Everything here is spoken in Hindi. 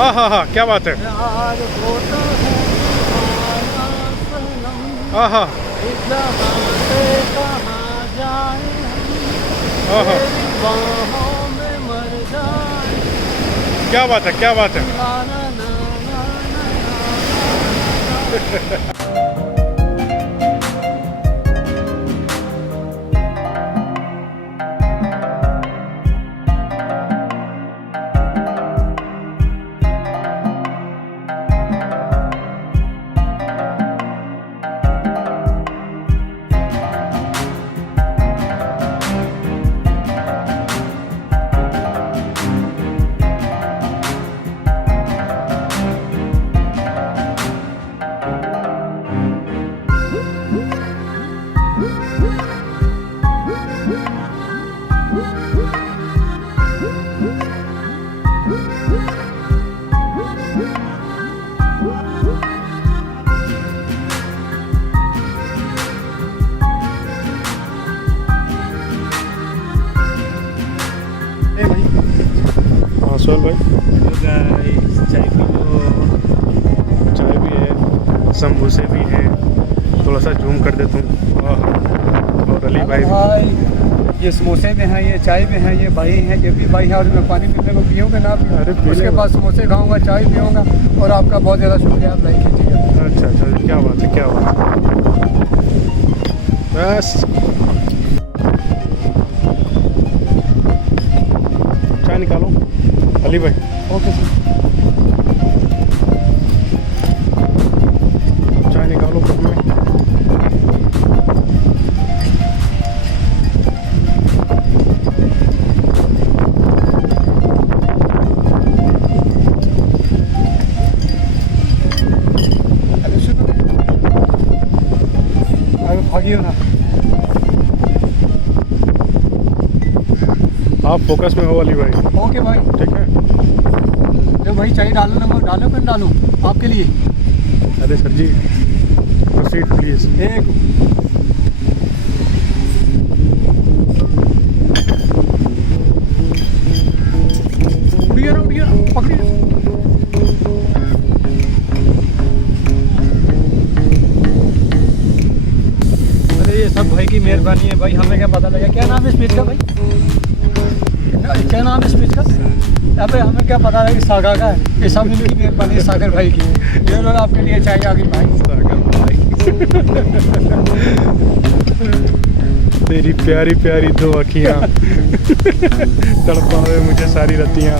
हाँ हाँ हाँ, क्या बात है। प्यार होता है दीवाना सनम, हाँ हाँ इस जहां से कहाँ जाए हाँ हाँ, तेरी बाहों में मर जाए। क्या बात है, क्या बात है। ना ना ना ना ना ना। हाँ सोहेल भाई, हेलो गाइस, चाय पी लो। चाय भी है, समोसे भी हैं। थोड़ा सा जूम कर दे तुम। और अली भाई भी। भाई ये समोसे में हैं, ये चाय में हैं, ये भाई हैं, ये भी भाई हैं। और मैं पानी पीने को पियूँगा ना, अरे पी उसके ले। बाद समोसे खाऊंगा, चाय पीऊँगा। और आपका बहुत ज़्यादा शुक्रिया, आप लाइक कीजिएगा। अच्छा अच्छा, क्या बात है, क्या बात है। बस चाय निकालो अली भाई। Okay sir. चाय निकालो कप में। अभी सुनो, अभी भागियो ना। आप फोकस में हो अली भाई, ओके भाई। ठीक है। जो भाई चाय डालो, नमक डालो, फिर डालो आपके लिए। अरे सर जी, प्रोसीड प्लीज। एक उड़िए ना, पकड़िए। अरे ये सब भाई की मेहरबानी है भाई, हमें क्या पता लगा। क्या नाम है स्पीच का भाई? क्या नाम है स्पीच का? अबे हमें क्या पता लगा कि सागर का है। ये सब इनकी मेहरबानी है, सागर भाई की। ये लोग आपके लिए चाय आ गई भाई। तेरी प्यारी प्यारी दो अखियाँ तड़पावे मुझे सारी रतियाँ।